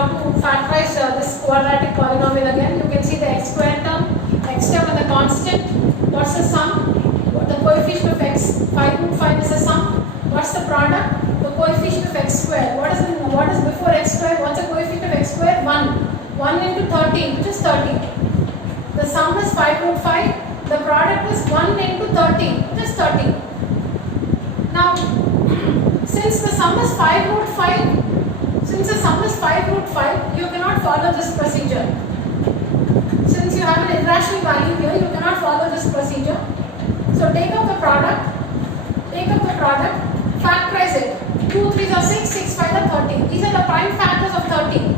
have to factorize this quadratic polynomial again. You can see the x square term, x term and the constant. What's the sum? The coefficient of x, 5 root 5 is a sum. What's the product? The coefficient of x square. What is before x square? What's the coefficient of x square? 1. 1 into 13, which is 30. The sum is 5 root 5. The product is 1 into 13, which is 30. Now, since the sum is 5 root 5, you cannot follow this procedure. Since you have an irrational value here, you cannot follow this procedure. So take up the product, factorize it. 2 3s are 6, 6 5 are 30. These are the prime factors of 30.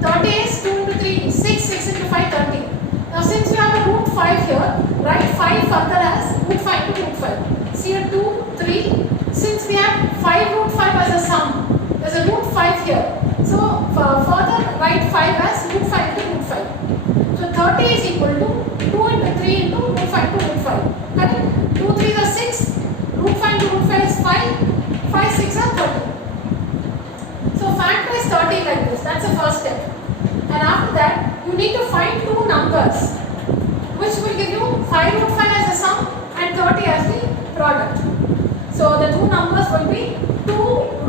30 is 2 into 3, 6, 6 into 5, 30. Now since we have a root 5 here, write 5 further as root 5 to root 5. See here 2, 3. Since we have 5 root 5 as a sum, there's a root 5 here. So further write 5 as root 5 to root 5. So 30 is equal to 2 into 3 into root 5 to root 5. Correct? 2 3s are 6. Root 5 to root 5 is 5. 5 6 are 30. So factorize 30 like this. That's the first step. And after that, you need to find two numbers which will give you 5 root 5 as the sum and 30 as the product. So the two numbers will be 2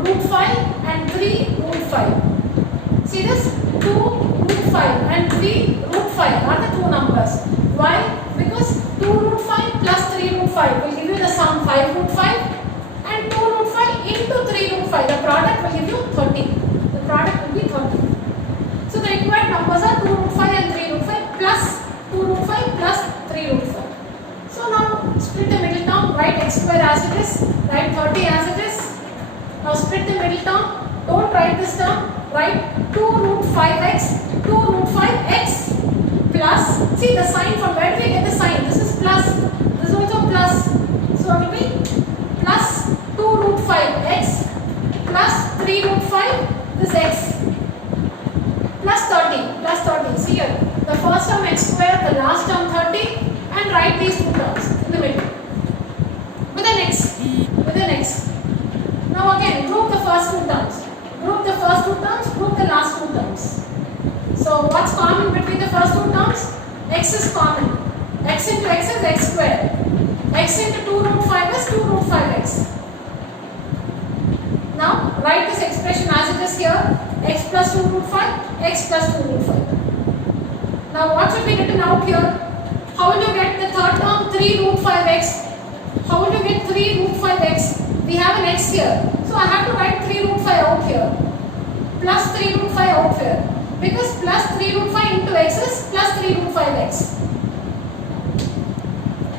root 5 and 3 root 5. See this? 2 root 5 and 3 root 5 are the two numbers. Why? Because 2 root 5 plus 3 root 5 will give you the sum 5 root 5 and 2 root 5 into 3 root 5. The product will give you 30. The product will be 30. So the required numbers are 2 root 5 and 3 root 5 plus 2 root 5 plus 3 root 5. So now split the middle term, write x square as it is, write 30 as it is. Now split the middle term, don't write this term, write 2 root 5x, 2 root 5x plus, see the sign, from where do we get the sign? This is plus, this is also plus. So it will be plus 2 root 5x plus 3 root 5, this x. Plus 30, see here, the first term x square, the last term 30, and write these two terms in the middle with an x. Now again, group the first two terms, group the last two terms. So what's common between the first two terms? X is common. X into x is x square. X into 2 root 5 is 2 root 5x. Now write this expression as it is here, x plus 2 root 5, x plus 2 root 5. Now what should be written out here? How will you get the third term 3 root 5x? How will you get 3 root 5x? We have an x here. So I have to write 3 root 5 out here. Plus 3 root 5 out here. Because plus 3 root 5 into x is plus 3 root 5x.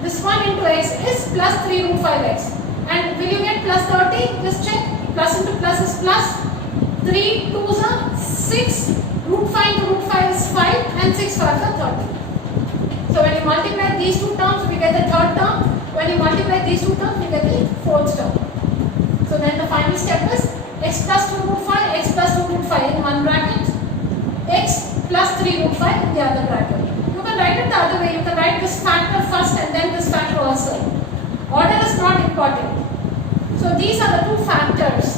This one into x is plus 3 root 5x. And will you get plus 30? Just check. Plus into plus is plus. 3 2s are 6. Root 5 into root 5 is 5 and 6 5s are 30. So when you multiply these two terms, we get the third term. When you multiply these two terms, we get the fourth term. So then the final step is x plus 2 root 5, x plus 2 root 5 in one bracket, x plus 3 root 5 in the other bracket. You can write it the other way. You can write this factor first and then this factor also. Order is not important. So these are the two factors